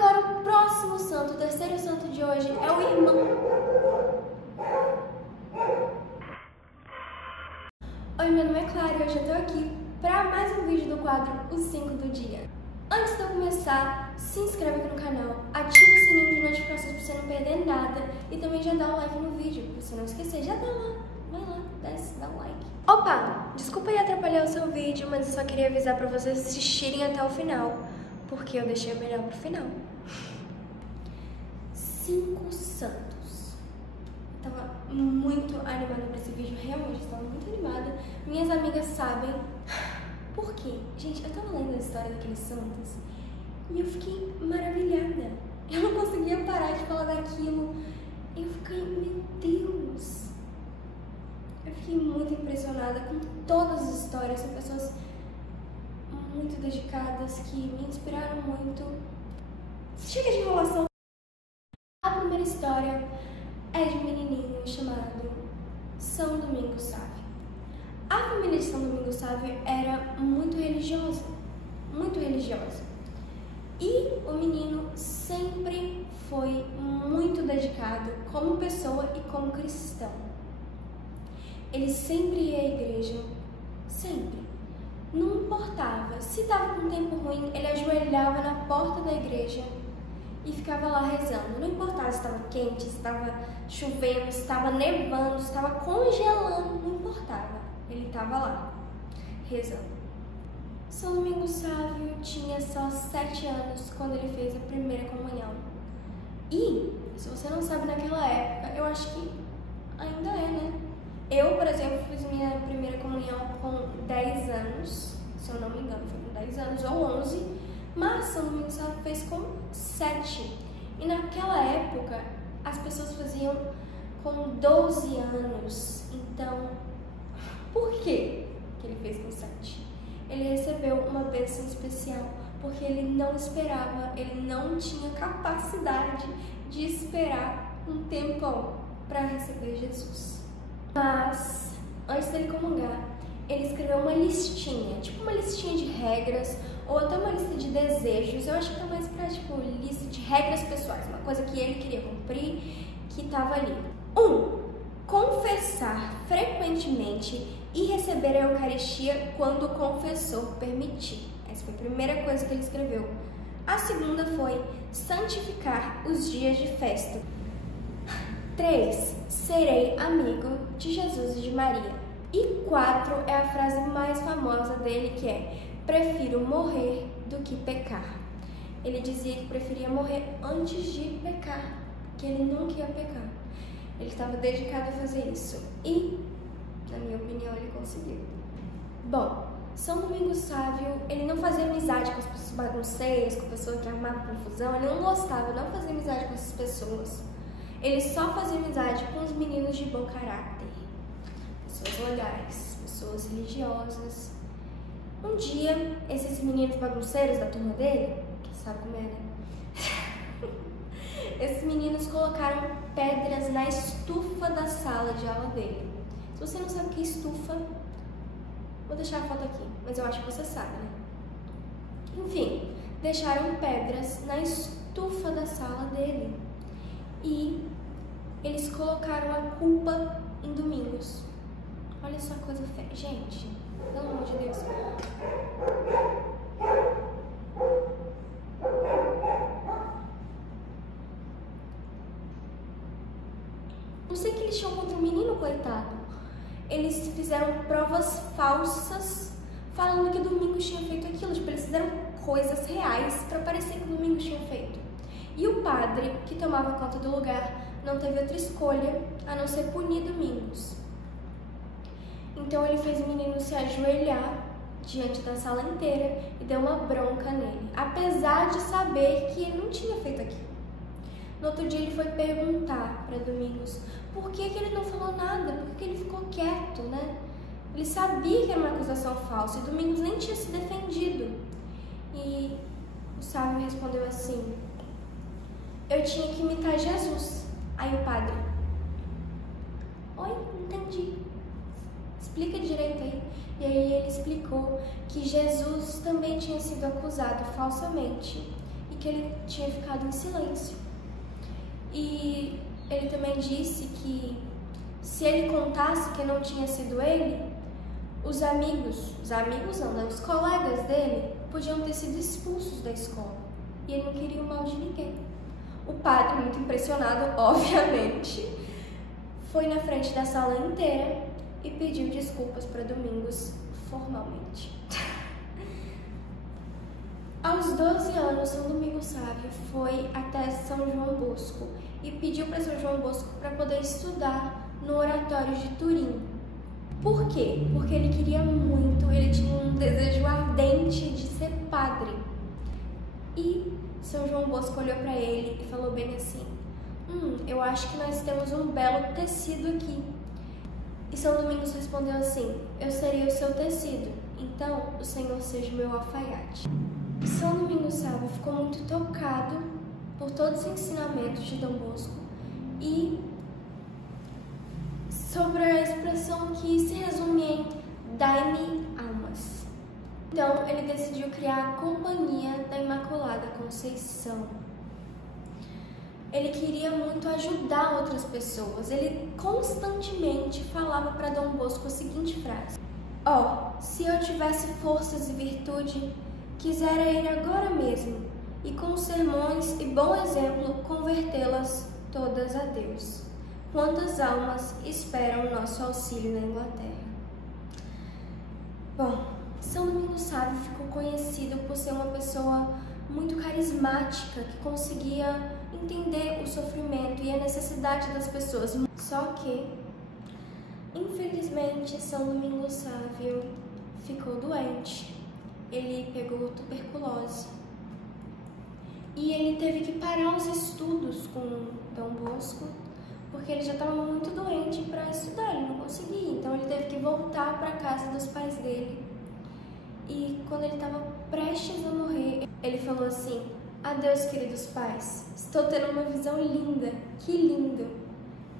Agora o próximo santo, o terceiro santo de hoje, é o irmão. Oi, meu nome é Clara e hoje eu tô aqui para mais um vídeo do quadro Os 5 do Dia. Antes de eu começar, se inscreve aqui no canal, ativa o sininho de notificações para você não perder nada e também já dá um like no vídeo, para você não esquecer, já dá lá, vai lá, desce, dá um like. Opa, desculpa aí atrapalhar o seu vídeo, mas eu só queria avisar para vocês assistirem até o final, porque eu deixei o melhor pro final. 5 santos. Eu tava muito animada pra esse vídeo, realmente estava muito animada. Minhas amigas sabem por quê. Gente, eu tava lendo a história daqueles santos e eu fiquei maravilhada. Eu não conseguia parar de falar daquilo. Eu fiquei, meu Deus. Eu fiquei muito impressionada com todas as histórias. São pessoas muito dedicadas que me inspiraram muito. Chega de enrolação. A primeira história é de um menininho chamado São Domingos Sávio. A família de São Domingos Sávio era muito religiosa, muito religiosa. E o menino sempre foi muito dedicado como pessoa e como cristão. Ele sempre ia à igreja, sempre. Não importava, se estava com um tempo ruim, ele ajoelhava na porta da igreja e ficava lá rezando. Não importava se estava quente, se estava chovendo, se estava nevando, se estava congelando, não importava. Ele estava lá, rezando. São Domingos Sávio tinha só 7 anos quando ele fez a primeira comunhão. E, se você não sabe, naquela época, eu acho que ainda é, né? Eu, por exemplo, fiz minha primeira comunhão com 10 anos, se eu não me engano, foi com 10 anos ou 11, mas São Domingos Sávio fez com 7. E naquela época, as pessoas faziam com 12 anos. Então, por que ele fez com 7? Ele recebeu uma bênção especial, porque ele não esperava, ele não tinha capacidade de esperar um tempão para receber Jesus. Mas, antes dele comungar, ele escreveu uma listinha, tipo uma listinha de regras, ou até uma lista de desejos. Eu acho que tá mais pra, tipo, lista de regras pessoais, uma coisa que ele queria cumprir, que tava ali. 1. Confessar frequentemente e receber a Eucaristia quando o confessor permitir. Essa foi a primeira coisa que ele escreveu. A segunda foi santificar os dias de festa. 3. Serei amigo de Jesus e de Maria. E 4 é a frase mais famosa dele, que é: prefiro morrer do que pecar. Ele dizia que preferia morrer antes de pecar, que ele nunca ia pecar. Ele estava dedicado a fazer isso e, na minha opinião, ele conseguiu. Bom, São Domingos Sávio, ele não fazia amizade com as pessoas bagunceiras, com pessoas que armavam confusão, ele não gostava, não fazia amizade com essas pessoas. Ele só fazia amizade com os meninos de bom caráter, pessoas legais, pessoas religiosas. Um dia, esses meninos bagunceiros da turma dele, que sabe como é, né? Esses meninos colocaram pedras na estufa da sala de aula dele. Se você não sabe o que é estufa, vou deixar a foto aqui, mas eu acho que você sabe, né? Enfim, deixaram pedras na estufa da sala dele. E eles colocaram a culpa em Domingos. Olha só a coisa feia. Gente, pelo amor de Deus. Não sei o que eles tinham contra o menino, coitado. Eles fizeram provas falsas falando que o Domingos tinha feito aquilo. Tipo, eles fizeram coisas reais para parecer que o Domingos tinha feito. E o padre, que tomava conta do lugar, não teve outra escolha a não ser punir Domingos. Então ele fez o menino se ajoelhar diante da sala inteira e deu uma bronca nele, apesar de saber que ele não tinha feito aquilo. No outro dia ele foi perguntar para Domingos por que ele não falou nada, por que ele ficou quieto, né? Ele sabia que era uma acusação falsa e Domingos nem tinha se defendido. E o sábio respondeu assim: eu tinha que imitar Jesus. Aí o padre: oi, não entendi. Explica direito aí. E aí ele explicou que Jesus também tinha sido acusado falsamente e que ele tinha ficado em silêncio. E ele também disse que se ele contasse que não tinha sido ele, os colegas dele podiam ter sido expulsos da escola. E ele não queria o mal de ninguém. O padre, muito impressionado, obviamente, foi na frente da sala inteira e pediu desculpas para Domingos formalmente. Aos 12 anos, São Domingos Sávio foi até São João Bosco e pediu para São João Bosco para poder estudar no Oratório de Turim. Por quê? Porque ele queria muito, ele tinha um desejo ardente de ser padre. E São João Bosco olhou para ele e falou bem assim: eu acho que nós temos um belo tecido aqui. E São Domingos respondeu assim: eu serei o seu tecido, então o Senhor seja o meu alfaiate. São Domingos Sávio ficou muito tocado por todos os ensinamentos de Dom Bosco e sobre a expressão que se resume em dai-me almas. Então ele decidiu criar a Companhia da Imaculada Conceição. Ele queria muito ajudar outras pessoas. Ele constantemente falava para Dom Bosco a seguinte frase: se eu tivesse forças e virtude, quisera ir agora mesmo, e com sermões e bom exemplo convertê-las todas a Deus. Quantas almas esperam nosso auxílio na Inglaterra? Bom, São Domingos Sávio ficou conhecido por ser uma pessoa muito carismática, que conseguia entender o sofrimento e a necessidade das pessoas. Só que, infelizmente, São Domingos Sávio ficou doente. Ele pegou tuberculose e ele teve que parar os estudos com Dom Bosco, porque ele já estava muito doente para estudar, ele não conseguia. Então ele teve que voltar para a casa dos pais dele. E quando ele estava prestes a morrer, ele falou assim: adeus, queridos pais, estou tendo uma visão linda, que lindo.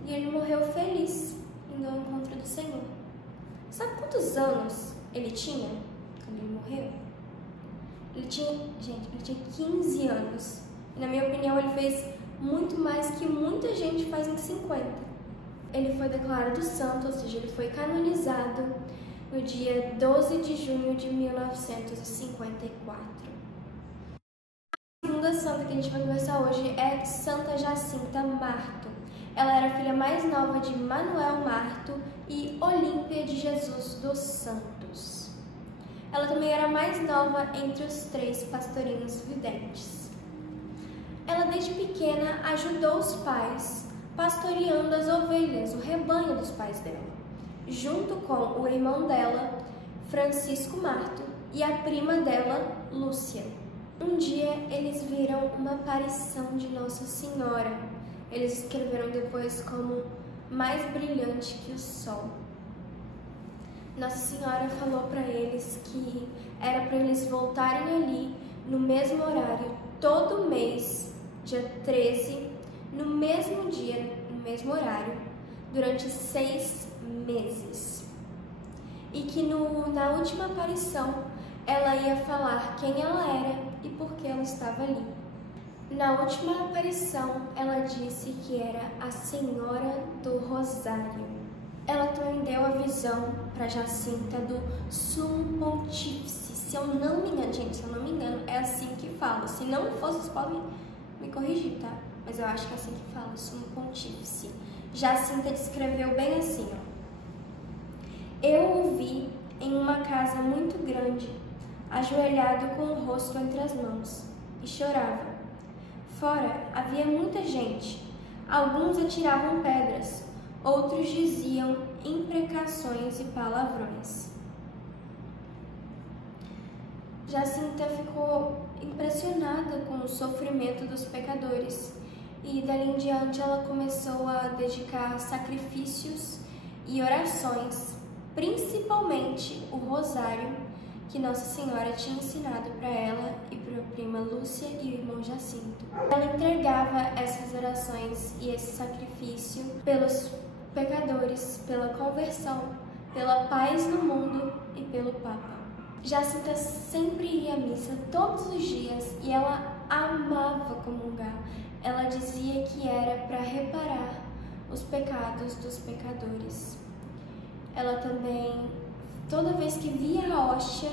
E ele morreu feliz, indo ao encontro do Senhor. Sabe quantos anos ele tinha quando ele morreu? Ele tinha 15 anos. E, na minha opinião, ele fez muito mais que muita gente faz em 50. Ele foi declarado santo, ou seja, ele foi canonizado no dia 12 de junho de 1954. A segunda santa que a gente vai conversar hoje é Santa Jacinta Marto. Ela era a filha mais nova de Manuel Marto e Olímpia de Jesus dos Santos. Ela também era a mais nova entre os 3 pastorinhos videntes. Ela desde pequena ajudou os pais pastoreando as ovelhas, o rebanho dos pais dela, junto com o irmão dela, Francisco Marto, e a prima dela, Lúcia. Um dia eles viram uma aparição de Nossa Senhora. Eles escreveram depois como mais brilhante que o sol. Nossa Senhora falou para eles que era para eles voltarem ali no mesmo horário, todo mês, dia 13, no mesmo dia, no mesmo horário, durante 6 meses. E que na última aparição ela ia falar quem ela era e por que ela estava ali. Na última aparição ela disse que era a Senhora do Rosário. Ela também deu a visão para Jacinta do Sumo Pontífice. Se eu não me engano, gente, se eu não me engano, é assim que fala. Se não for, vocês podem me corrigir, tá? Mas eu acho que é assim que fala, Sumo Pontífice. Jacinta descreveu bem assim, eu o vi em uma casa muito grande, ajoelhado com o rosto entre as mãos, e chorava. Fora havia muita gente. Alguns atiravam pedras, outros diziam imprecações e palavrões. Jacinta ficou impressionada com o sofrimento dos pecadores e dali em diante ela começou a dedicar sacrifícios e orações, principalmente o rosário que Nossa Senhora tinha ensinado para ela e para a prima Lúcia e o irmão Jacinto. Ela entregava essas orações e esse sacrifício pelos pecadores, pela conversão, pela paz no mundo e pelo Papa. Jacinta sempre ia à missa todos os dias e ela amava comungar. Ela dizia que era para reparar os pecados dos pecadores. Ela também, toda vez que via a hóstia,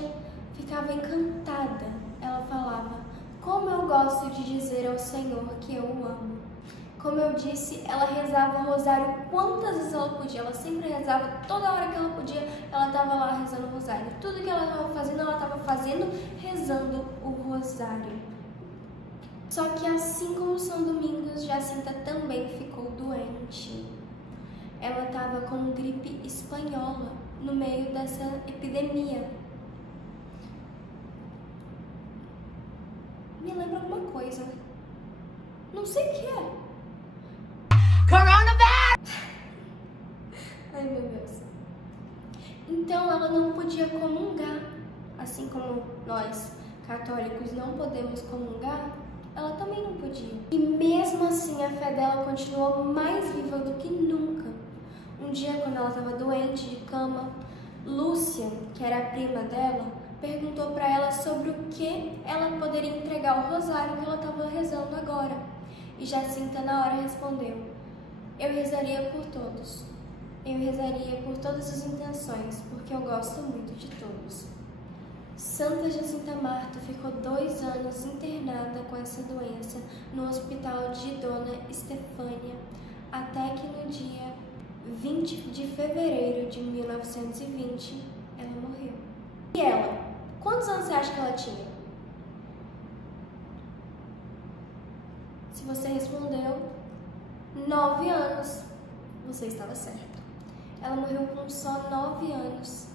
ficava encantada. Ela falava: como eu gosto de dizer ao Senhor que eu o amo. Como eu disse, ela rezava o rosário quantas vezes ela podia. Ela sempre rezava, toda hora que ela podia, ela estava lá rezando o rosário. Tudo que ela estava fazendo, rezando o rosário. Só que assim como São Domingos, Jacinta também ficou doente. Ela estava com gripe espanhola no meio dessa epidemia. Me lembra alguma coisa. Não sei o que é. Coronavirus! Ai, meu Deus. Então ela não podia comungar. Assim como nós, católicos, não podemos comungar, ela também não podia. E mesmo assim a fé dela continuou mais viva do que nunca. Um dia, quando ela estava doente, de cama, Lúcia, que era a prima dela, perguntou para ela sobre o que ela poderia entregar o rosário que ela estava rezando agora. E Jacinta na hora respondeu: eu rezaria por todos. Eu rezaria por todas as intenções, porque eu gosto muito de todos. Santa Jacinta Marto ficou 2 anos internada com essa doença no hospital de Dona Estefânia, até que no dia 20 de fevereiro de 1920 ela morreu. E ela? Quantos anos você acha que ela tinha? Se você respondeu 9 anos, você estava certo. Ela morreu com só 9 anos.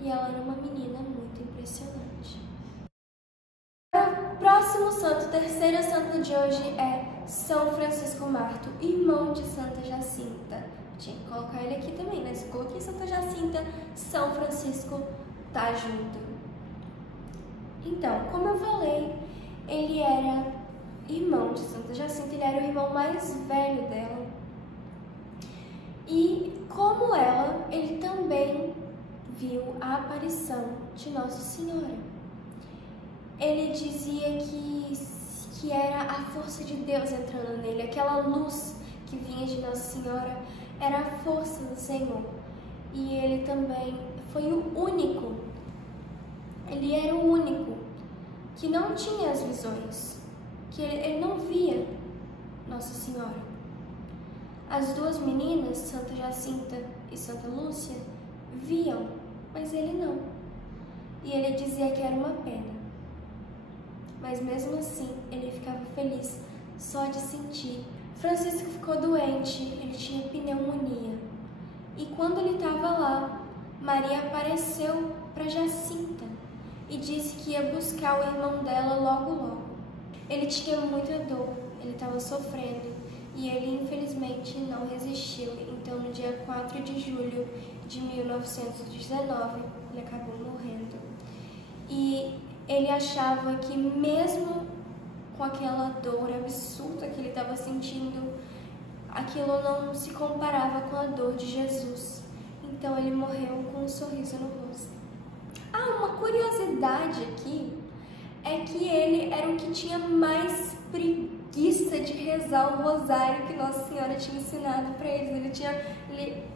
E ela era uma menina muito impressionante. O próximo santo, o terceiro santo de hoje é São Francisco Marto, irmão de Santa Jacinta. Tinha que colocar ele aqui também, né? Se coloquei Santa Jacinta, São Francisco tá junto. Então, como eu falei, ele era irmão de Santa Jacinta, ele era o irmão mais velho dela. E como ela, ele também viu a aparição de Nossa Senhora. Ele dizia que era a força de Deus entrando nele, aquela luz que vinha de Nossa Senhora era a força do Senhor. E ele também foi o único, ele era o único que não tinha as visões, que ele não via Nossa Senhora. As 2 meninas, Santa Jacinta e Santa Lúcia, viam, mas ele não. E ele dizia que era uma pena. Mas mesmo assim, ele ficava feliz só de sentir. Francisco ficou doente, ele tinha pneumonia. E quando ele estava lá, Maria apareceu para Jacinta e disse que ia buscar o irmão dela logo logo. Ele tinha muita dor, ele estava sofrendo. E ele, infelizmente, não resistiu. Então, no dia 4 de julho de 1919, ele acabou morrendo. E ele achava que, mesmo com aquela dor absurda que ele estava sentindo, aquilo não se comparava com a dor de Jesus. Então, ele morreu com um sorriso no rosto. Ah, uma curiosidade aqui é que ele era o que tinha mais preguiça de rezar o rosário que Nossa Senhora tinha ensinado para eles.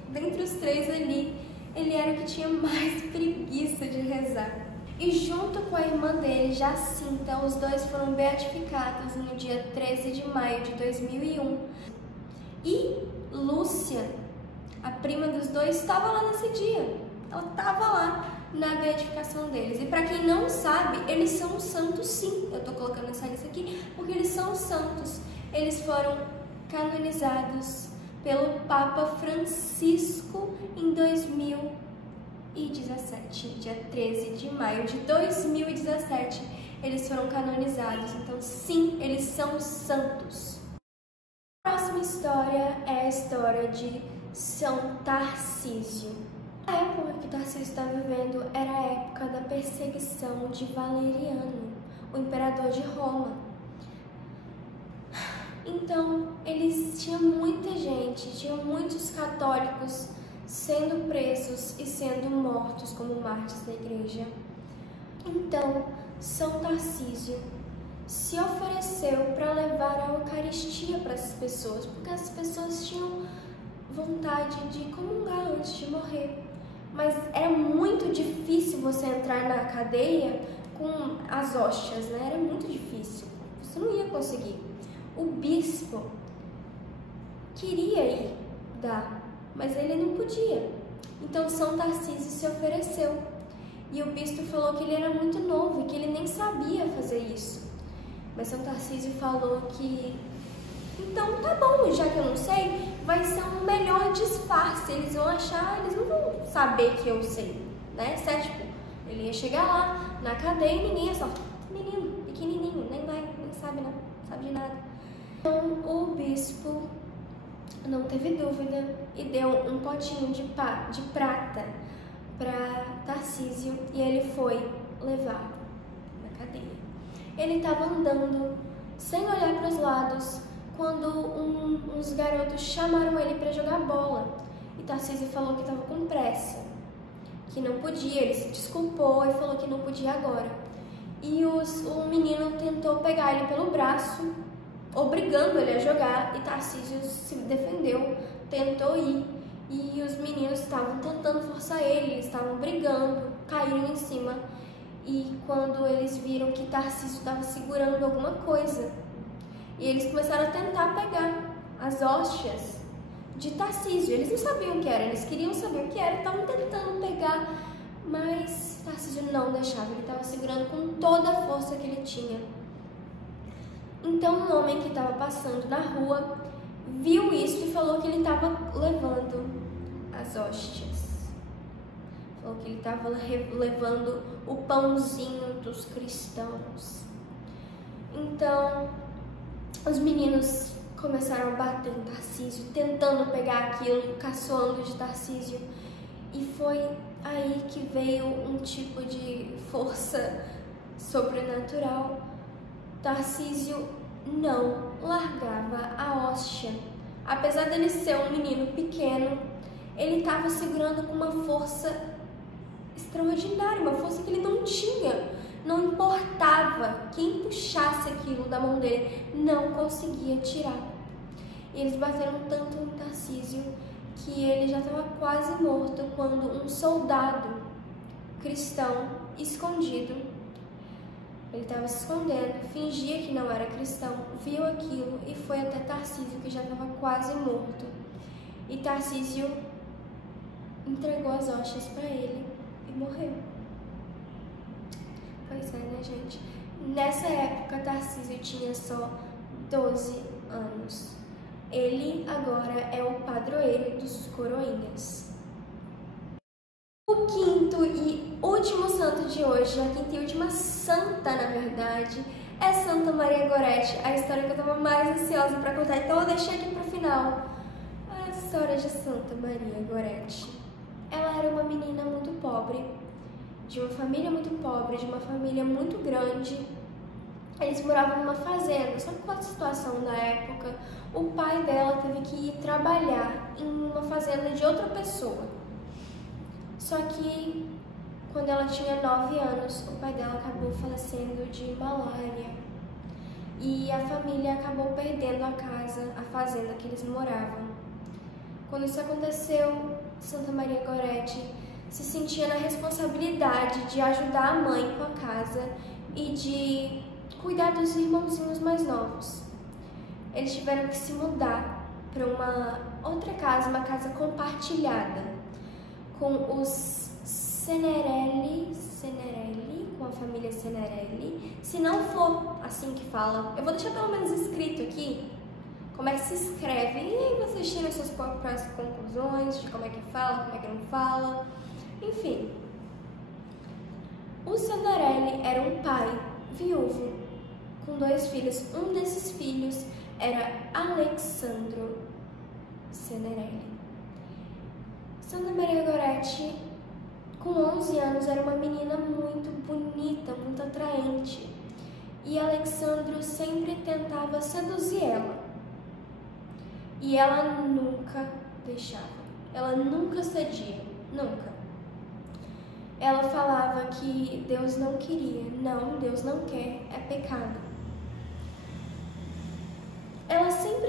Dentre os 3 ali, ele era o que tinha mais preguiça de rezar. E junto com a irmã dele, Jacinta, os 2 foram beatificados no dia 13 de maio de 2001. E Lúcia, a prima dos 2, estava lá nesse dia. Ela estava lá na beatificação deles. E para quem não sabe, eles são santos sim. Eu tô colocando essa lista aqui porque eles são santos. Eles foram canonizados pelo Papa Francisco em 2017, dia 13 de maio de 2017, eles foram canonizados. Então sim, eles são santos. A próxima história é a história de São Tarcísio. A época que Tarcísio está vivendo era a época da perseguição de Valeriano, o imperador de Roma. Então, eles tinham muita gente, tinham muitos católicos sendo presos e sendo mortos como mártires da igreja. Então, São Tarcísio se ofereceu para levar a Eucaristia para essas pessoas, porque as pessoas tinham vontade de comungar antes de morrer. Mas era muito difícil você entrar na cadeia com as hóstias, né? Era muito difícil, você não ia conseguir. O bispo queria ir dar, mas ele não podia. Então São Tarcísio se ofereceu. E o bispo falou que ele era muito novo e que ele nem sabia fazer isso. Mas São Tarcísio falou que, então tá bom, já que eu não sei, vai ser um melhor disfarce. Eles vão achar, eles não vão saber que eu sei, né? Certo? Tipo, ele ia chegar lá na cadeia e ninguém ia só, menino, pequenininho, nem sabe não, sabe de nada. Então o bispo não teve dúvida e deu um potinho de prata para Tarcísio e ele foi levado na cadeia. Ele estava andando sem olhar para os lados quando uns garotos chamaram ele para jogar bola e Tarcísio falou que estava com pressa, que não podia. Ele se desculpou e falou que não podia agora. E o menino tentou pegar ele pelo braço, obrigando ele a jogar, e Tarcísio se defendeu, tentou ir. E os meninos estavam tentando forçar ele, eles estavam brigando, caíram em cima. E quando eles viram que Tarcísio estava segurando alguma coisa, e eles começaram a tentar pegar as hóstias de Tarcísio. Eles não sabiam o que era, eles queriam saber o que era, estavam tentando pegar, mas Tarcísio não deixava, ele estava segurando com toda a força que ele tinha. Então um homem que estava passando na rua viu isso e falou que ele estava levando as hóstias. Falou que ele estava levando o pãozinho dos cristãos. Então os meninos começaram a bater em Tarcísio, tentando pegar aquilo, caçoando de Tarcísio. E foi aí que veio um tipo de força sobrenatural. Tarcísio não largava a hóstia. Apesar dele ser um menino pequeno, ele estava segurando com uma força extraordinária, uma força que ele não tinha. Não importava quem puxasse aquilo da mão dele, não conseguia tirar. E eles bateram tanto em Tarcísio que ele já estava quase morto quando um soldado cristão escondido, ele estava se escondendo, fingia que não era cristão, viu aquilo e foi até Tarcísio, que já estava quase morto. E Tarcísio entregou as hóstias para ele e morreu. Pois é, né, gente? Nessa época, Tarcísio tinha só 12 anos. Ele agora é o padroeiro dos coroinhas. O quinto e último santo de hoje, a quinta e última santa, na verdade, é Santa Maria Gorete, a história que eu estava mais ansiosa para contar, então eu deixei aqui para o final. A história de Santa Maria Gorete. Ela era uma menina muito pobre, de uma família muito pobre, de uma família muito grande. Eles moravam numa fazenda, só que com a situação da época, o pai dela teve que ir trabalhar em uma fazenda de outra pessoa. Só que, quando ela tinha 9 anos, o pai dela acabou falecendo de malária. E a família acabou perdendo a casa, a fazenda que eles moravam. Quando isso aconteceu, Santa Maria Gorete se sentia na responsabilidade de ajudar a mãe com a casa e de cuidar dos irmãozinhos mais novos. Eles tiveram que se mudar para uma outra casa, uma casa compartilhada, com os Cenerelli, com a família Cenerelli. Se não for assim que fala, eu vou deixar pelo menos escrito aqui como é que se escreve, e aí vocês tiram suas próprias conclusões de como é que fala, como é que não fala, enfim. O Cenerelli era um pai viúvo com 2 filhos. Um desses filhos era Alexandro Cenerelli. Santa Maria Gorete, com 11 anos, era uma menina muito bonita, muito atraente. E Alexandro sempre tentava seduzir ela. E ela nunca deixava. Ela nunca cedia, nunca. Ela falava que Deus não queria. Não, Deus não quer, é pecado.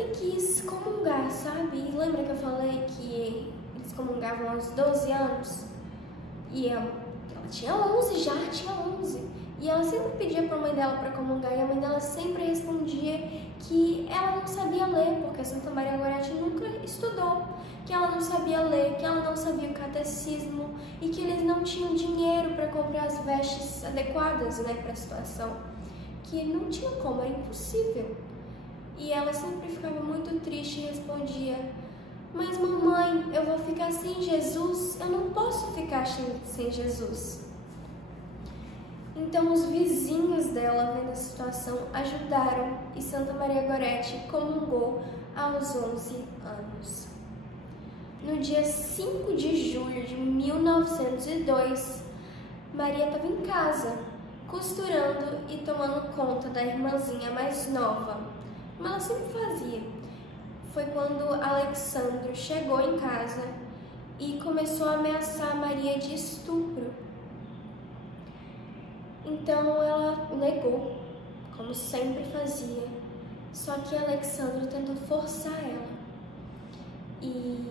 sempre quis comungar, sabe? E lembra que eu falei que eles comungavam aos 12 anos? E ela tinha 11 já, tinha 11. E ela sempre pedia para a mãe dela para comungar, e a mãe dela sempre respondia que ela não sabia ler, porque a Santa Maria Gorete nunca estudou, que ela não sabia ler, que ela não sabia o catecismo e que eles não tinham dinheiro para comprar as vestes adequadas, né, para a situação, que não tinha como, era impossível. E ela sempre ficava muito triste e respondia: mas mamãe, eu vou ficar sem Jesus? Eu não posso ficar sem Jesus. Então os vizinhos dela, vendo a situação, ajudaram e Santa Maria Gorete comungou aos 11 anos. No dia 5 de julho de 1902, Maria estava em casa, costurando e tomando conta da irmãzinha mais nova, como ela sempre fazia. Foi quando Alexandro chegou em casa e começou a ameaçar Maria de estupro. Então ela negou, como sempre fazia, só que Alexandro tentou forçar ela. E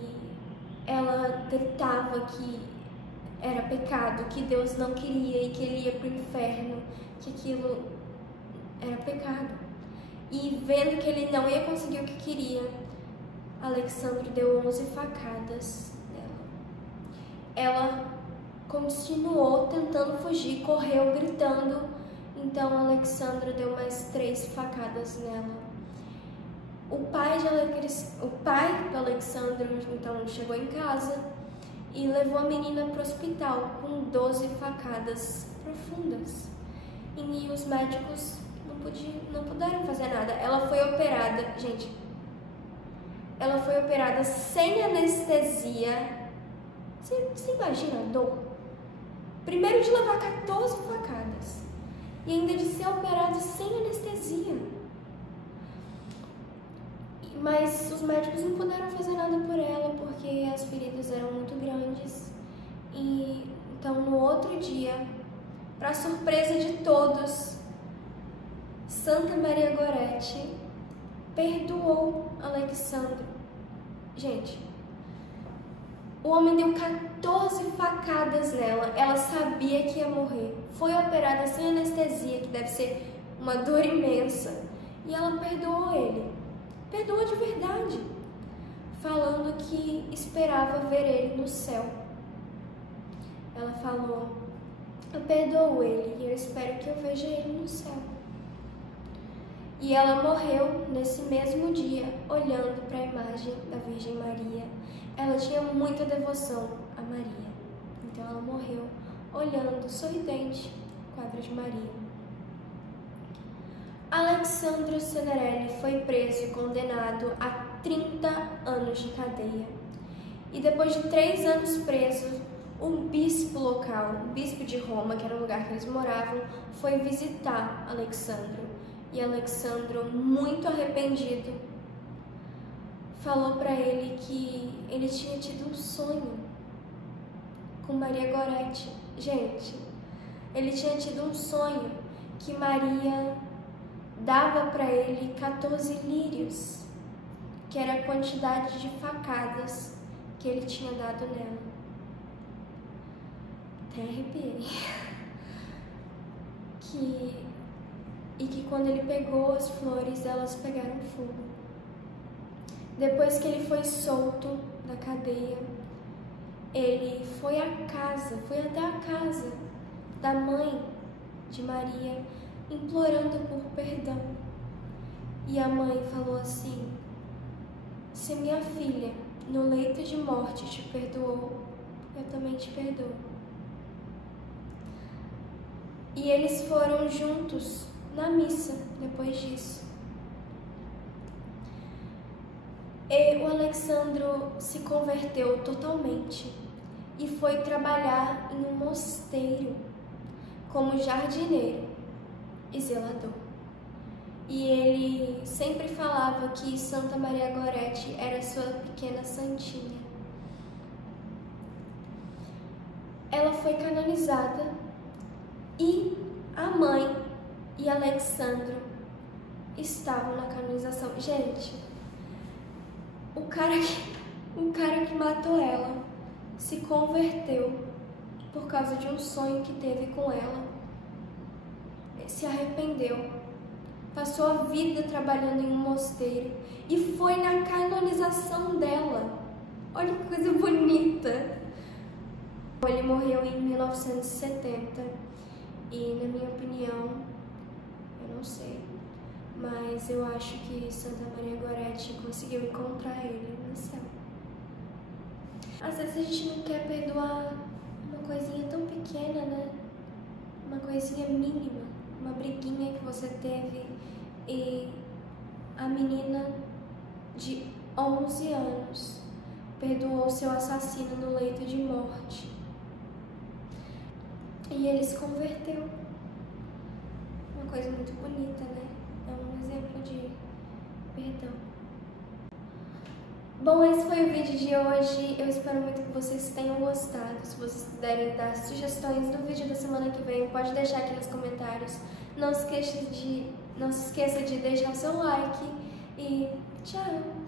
ela gritava que era pecado, que Deus não queria e que ele ia para o inferno, que aquilo era pecado. E vendo que ele não ia conseguir o que queria, Alexandro deu 11 facadas nela. Ela continuou tentando fugir, correu gritando, então Alexandro deu mais 3 facadas nela. O pai do Alexandro então chegou em casa e levou a menina para o hospital com 12 facadas profundas. E os médicos não puderam fazer nada. Ela foi operada, gente. Ela foi operada sem anestesia. Você imagina a dor? Primeiro de levar 14 facadas e ainda de ser operado sem anestesia. Mas os médicos não puderam fazer nada por ela porque as feridas eram muito grandes. E então no outro dia, para surpresa de todos, Santa Maria Gorete perdoou Alexandro. Gente, o homem deu 14 facadas nela, ela sabia que ia morrer, foi operada sem anestesia, que deve ser uma dor imensa, e ela perdoou ele, perdoou de verdade, falando que esperava ver ele no céu. Ela falou: eu perdoo ele e eu espero que eu veja ele no céu. E ela morreu nesse mesmo dia, olhando para a imagem da Virgem Maria. Ela tinha muita devoção a Maria, então ela morreu olhando, sorridente, o quadro de Maria. Alexandro Senerelli foi preso e condenado a 30 anos de cadeia. E depois de 3 anos preso, um bispo local, o bispo de Roma, que era o lugar que eles moravam, foi visitar Alexandro. E Alexandro, muito arrependido, falou para ele que ele tinha tido um sonho com Maria Gorete. Gente, ele tinha tido um sonho que Maria dava para ele 14 lírios, que era a quantidade de facadas que ele tinha dado nela. Até arrepiei. E que quando ele pegou as flores, elas pegaram fogo. Depois que ele foi solto da cadeia, ele foi até a casa da mãe de Maria, implorando por perdão. E a mãe falou assim: se minha filha no leito de morte te perdoou, eu também te perdoo. E eles foram juntos na missa depois disso. E o Alexandro se converteu totalmente e foi trabalhar em um mosteiro como jardineiro e zelador. E ele sempre falava que Santa Maria Gorete era sua pequena santinha. Ela foi canonizada e a mãe e Alexandro estavam na canonização. Gente, o cara que matou ela se converteu por causa de um sonho que teve com ela. Se arrependeu, passou a vida trabalhando em um mosteiro e foi na canonização dela. Olha que coisa bonita! Ele morreu em 1970 e, na minha opinião, eu não sei, mas eu acho que Santa Maria Gorete conseguiu encontrar ele no céu. Às vezes a gente não quer perdoar uma coisinha tão pequena, né? Uma coisinha mínima, uma briguinha que você teve e a menina de 11 anos perdoou seu assassino no leito de morte. E ele se converteu. Uma coisa muito bonita, né? É um exemplo de perdão. Bom, esse foi o vídeo de hoje. Eu espero muito que vocês tenham gostado. Se vocês puderem dar sugestões do vídeo da semana que vem, pode deixar aqui nos comentários. Não se esqueça de deixar o seu like e tchau!